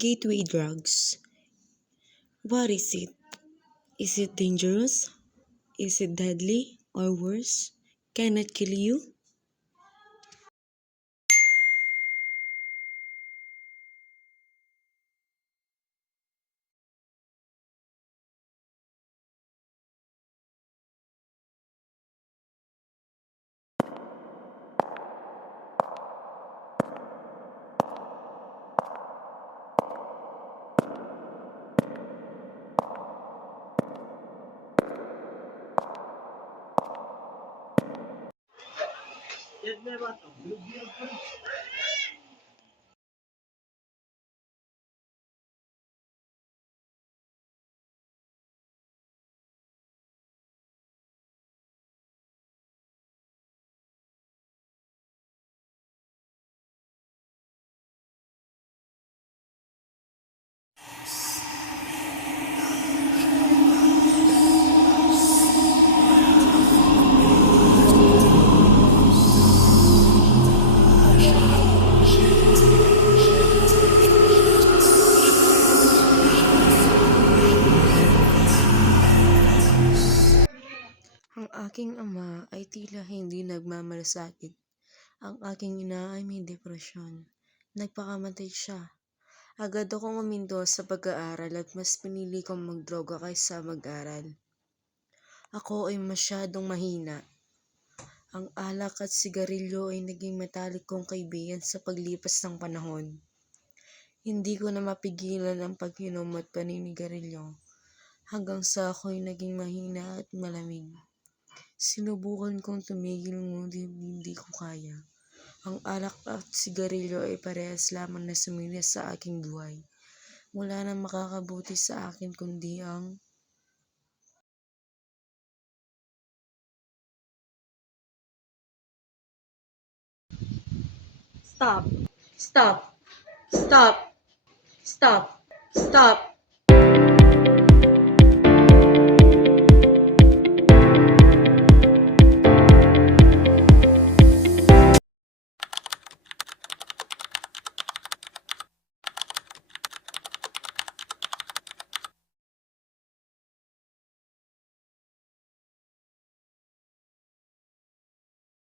Gateway drugs. What is it? Is it dangerous? Is it deadly? Or worse? Can it kill you? Ang aking ama ay tila hindi nagmamalasakit. Ang aking ina ay may depresyon. Nagpakamatay siya. Agad akong uminto sa pag-aaral at mas pinili kong magdroga kaysa mag-aral. Ako ay masyadong mahina. Ang alak at sigarilyo ay naging matalik kong kaibigan sa paglipas ng panahon. Hindi ko na mapigilan ang pag-inom at paninigarilyo hanggang sa ako'y naging mahina at malamig. Sinubukan kong tumigil ngunit hindi ko kaya. Ang alak at sigarilyo ay parehas lamang na sumilya sa aking buhay. Wala nang makakabuti sa akin kundi ang Stop! Stop! Stop! Stop! Stop!